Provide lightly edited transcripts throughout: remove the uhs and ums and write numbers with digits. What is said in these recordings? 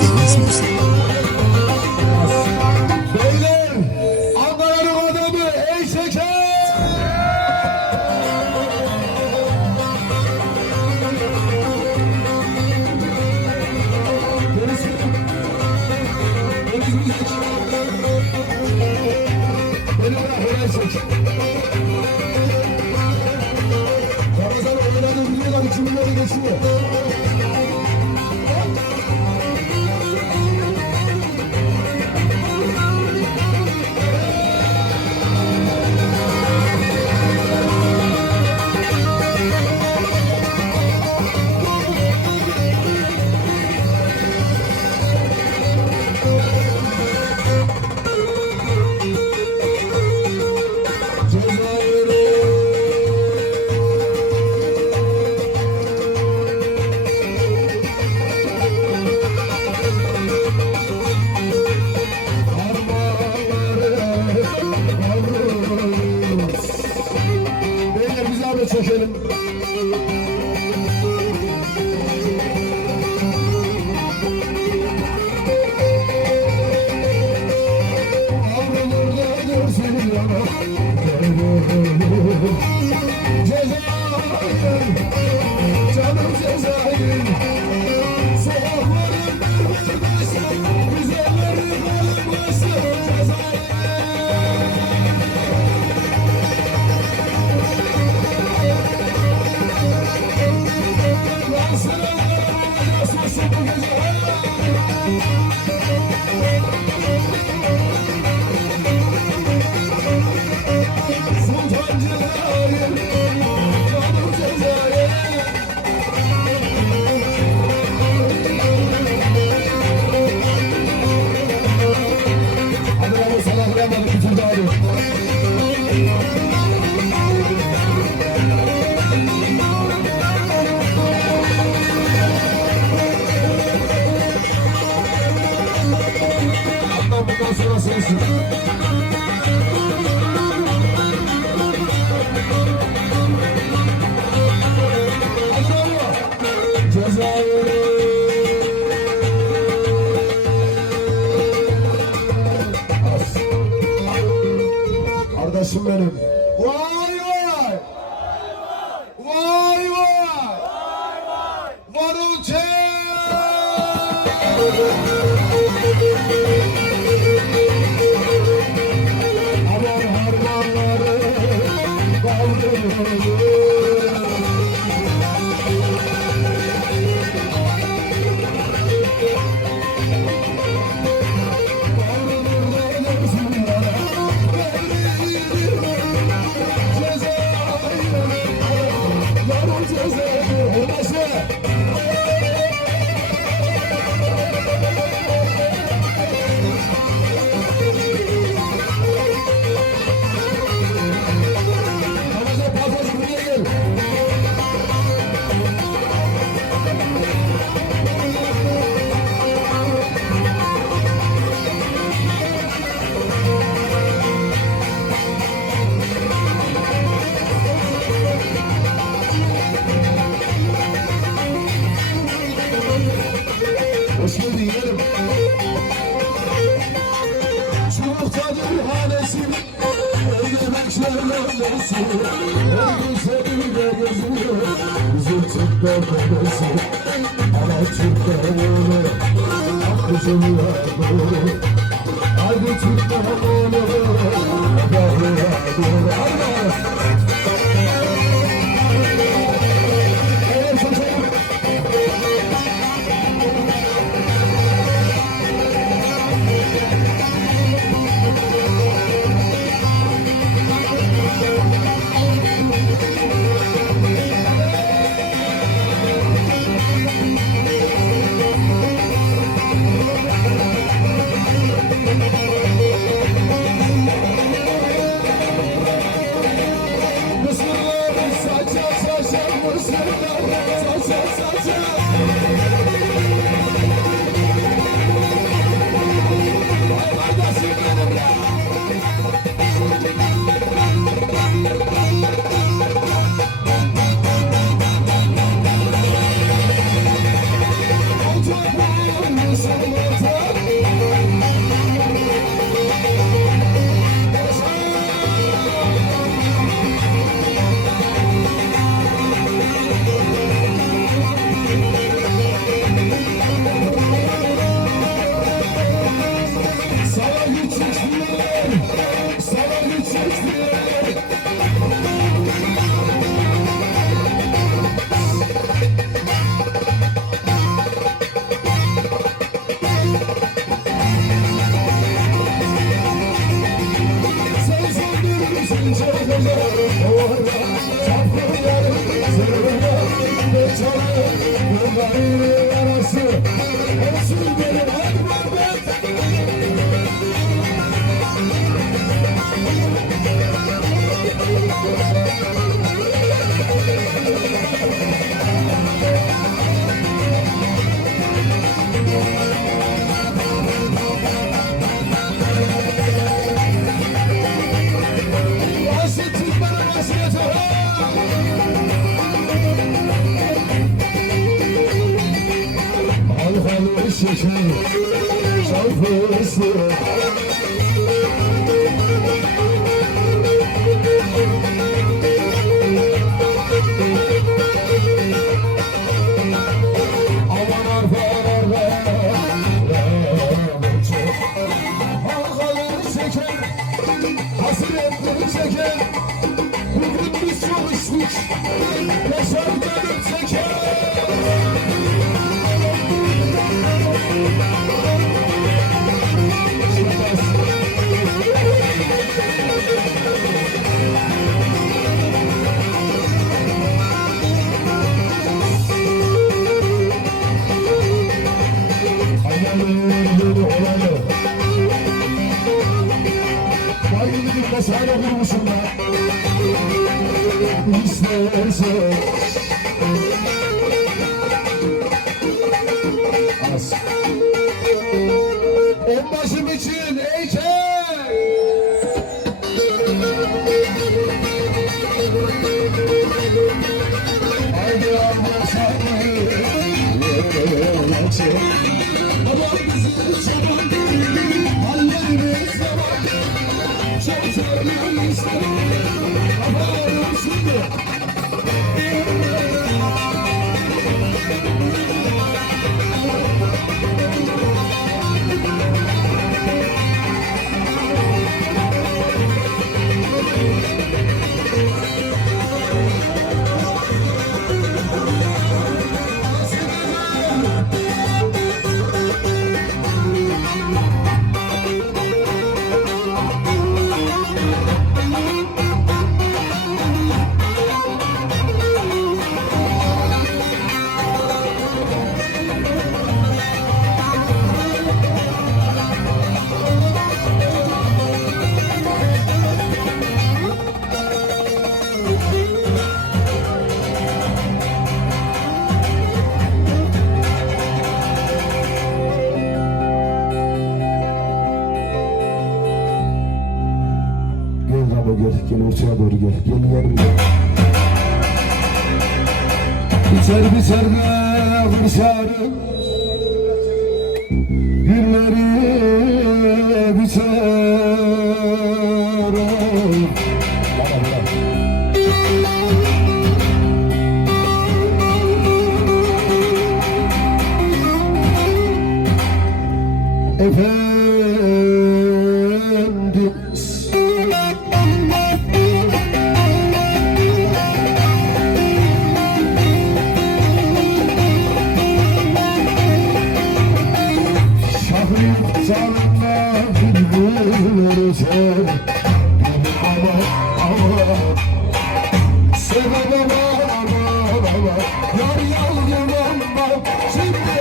Deniz müziği. Beyler, Ankara'nın adamı ey şeker! Deniz müzik. Beni bırak, helal çek. Ramazan oynadığı biliyorlar, 2000'leri geçiyor. Beyler biz abi çekelim. Abi burada görsün yana. Cezayir, canım Cezayir. Sokakların bir başı, güzelleri başı Cezayir. Bundan sonra sensin. Kardeşim benim. Vay vay. Vay vay. Varunçe. Aman harmanları kaldırır. Hoş geldin yerim. Çubuktadır hanesi, öyle beklerler nesi. Her gün seninle geziyor, bizim Türkler dedesi. Ana Türkler oğlu, aklıcım yağmur. Haydi Türkler oğlu, yağmur yağmur. Haydi. Halkalı şeker çalfısı. Aman arfalarla halkalı şeker hasretleri çeker. Bugün biz çok içtik yaşarken çeker. Mesele kurmuşum ben İstersen az en başım için heykel haydi Allah sağlığı babam bizi çoban hallerimiz de var. Çok sevmem istedim haberim şimdi. Gel ortaya doğru gel. Gel yanımda. Biter biter de kırşarım günleri biter. Efendim Sarma bülbül öter aman sebebe var yar yalgın olma şimdi.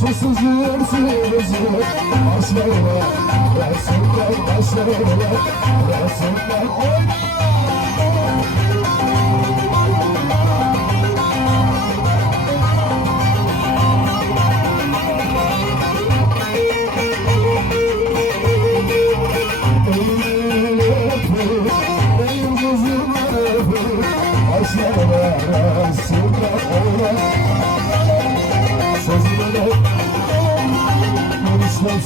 Susuzluğum sızı Aslarına Aslarına Aslarına Aslarına oyna.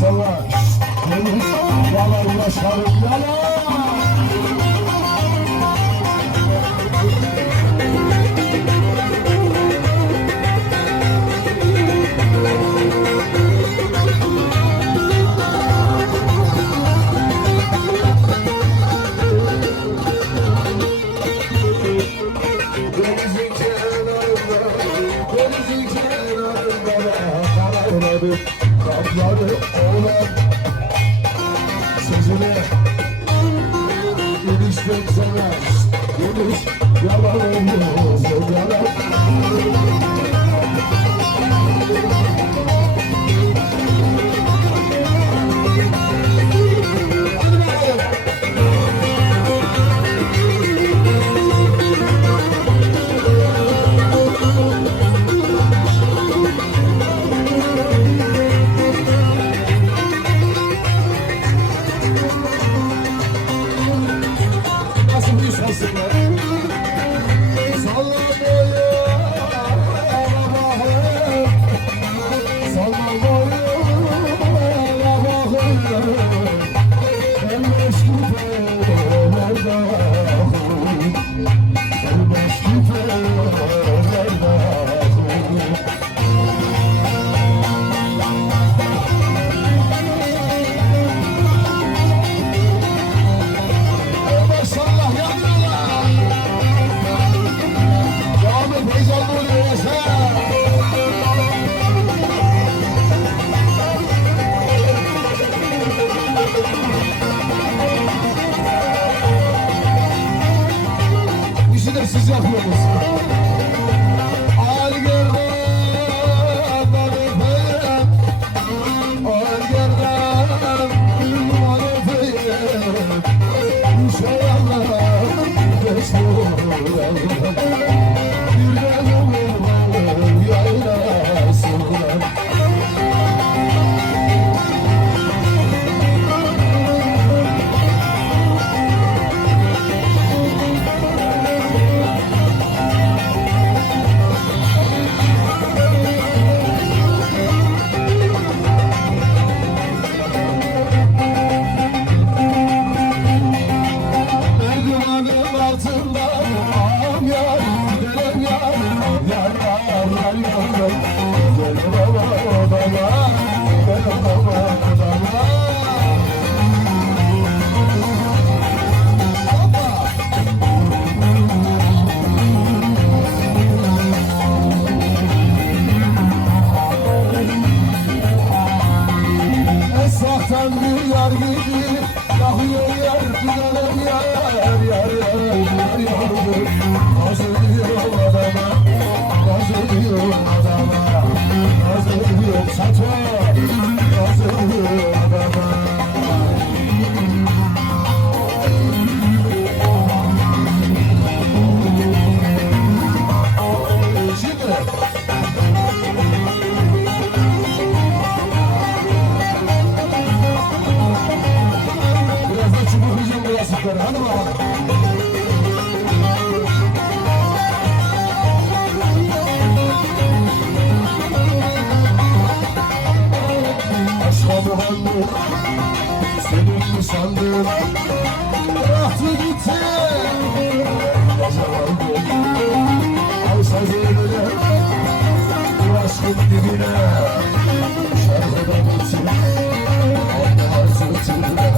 Savaş, Yalan uğraşarım yalan. Kapları oğlan sözüne iliştim sana. İliş yalan olmaz yalan. Siz yapıyorsunuz. Al gerdan, al gerdan, inşallah bir yaylasınlar. Esrahtan bir yar gibi yakıyor yar, güzelim yar, yar, yar, yar, yar. Naz ediyor adama, naz ediyor adama, naz ediyor çatı, naz ediyor adama. Hadi bakalım. Aşka Muhammed senin mi sandın? Bıraktı gitti. Yazalandı. Al sazını bu aşkın dibine. Şarkıda bitsin. Allah sırtına.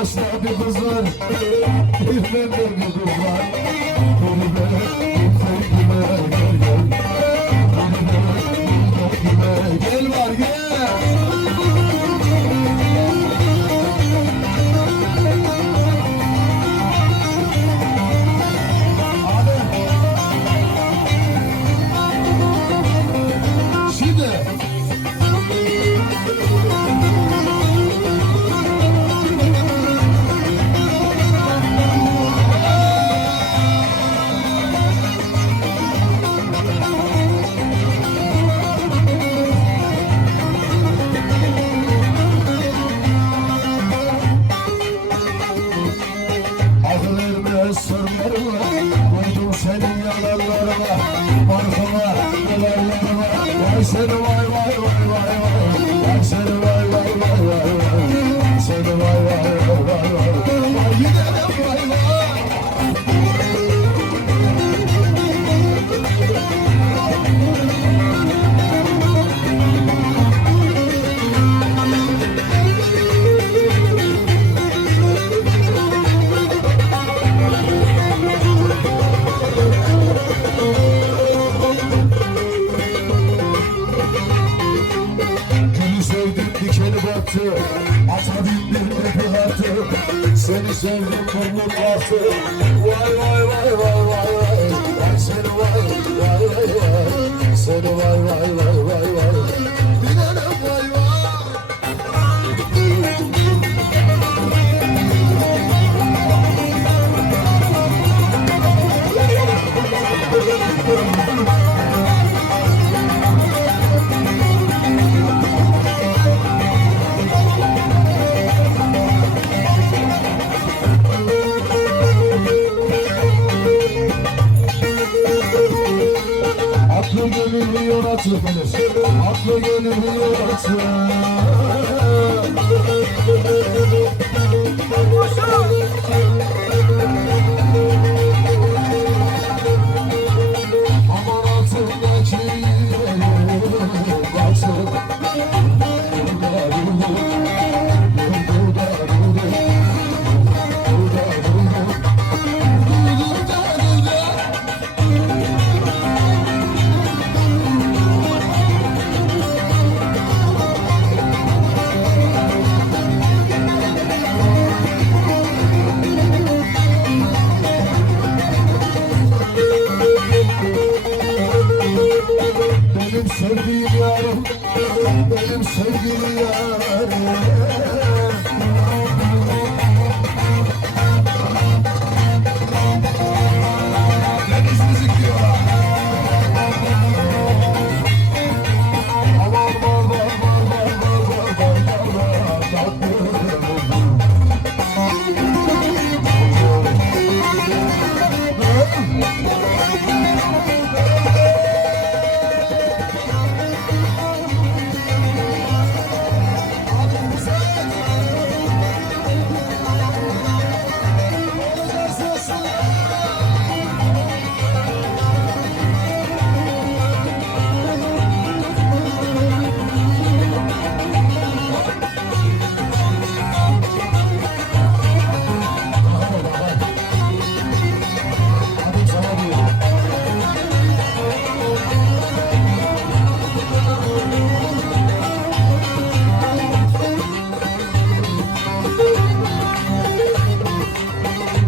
yaşta bir kız var, bir bende bir kız var. Beni benim sevgime gel gel. Beni benim sevgime gel var gel. Koydum senin yalanlarına, markama, dolarlarına. Vay seni vay vay vay vay vay. Vay seni vay vay vay vay vay. Seni vay vay vay vay vay. Vay gidelim vay vay. Ata bindim bir artık. Seni sevdim kurmuk artık. Vay vay vay vay vay vay. Vay seni vay vay vay vay. Seni vay vay vay vay vay. Binelim vay vay. Aklı gönül yoratır beni, aklı gönül yoratır. Aman altındaki baksın. Benim sevdiğim yarım, benim sevdiğim yarım. Deniz müzik diyorlar. Aman var var var var var var var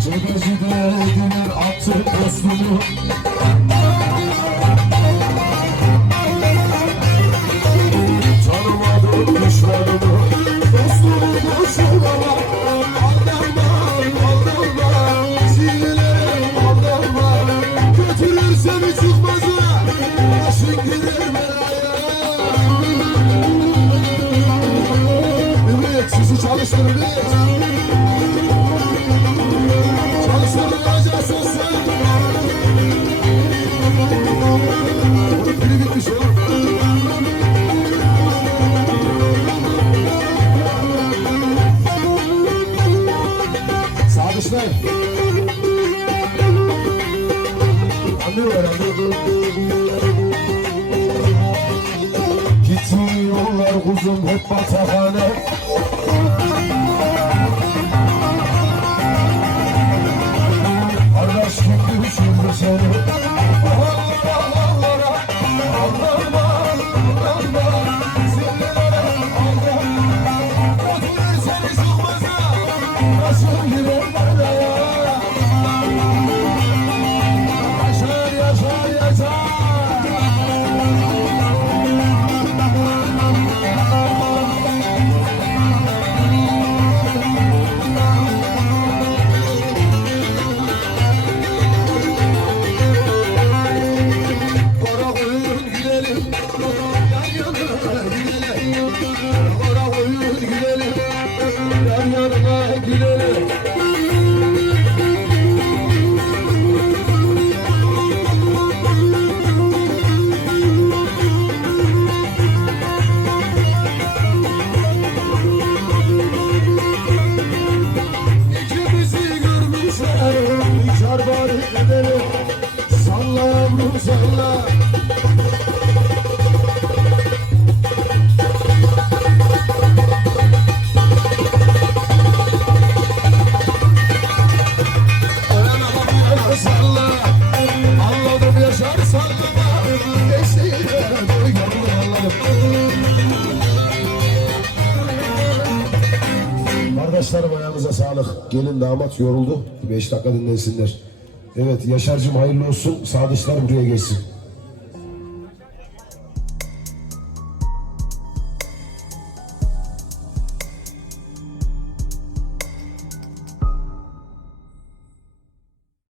Cebecide attı dostunu. Tanımadım düşmanımı. Dostumu boşuna aldırma, aldırma. Sinirlerim aldırma. Götürür seni çıkmaza. Başın gider belaya. Ümit sizi çalıştırın Ümit. Çalıştırmayacaksın sen. Onun pili bitmiş oğlum. Sadıçlar. Anlıyor herhalde. Gittiğin yollar uzun hep batakhane. Ara koyun gidelim, yan yanına gidelim. İkimizi görmüşler, çarpar gidelim. Salla yavrum salla. Salla, anladım yaşar sallama. Eşiğine duygumu anladım. Kardeşlerim ayağınıza sağlık. Gelin damat yoruldu. 5 dakika dinlensinler. Evet Yaşar'cığım hayırlı olsun. Sadıçlar buraya gelsin.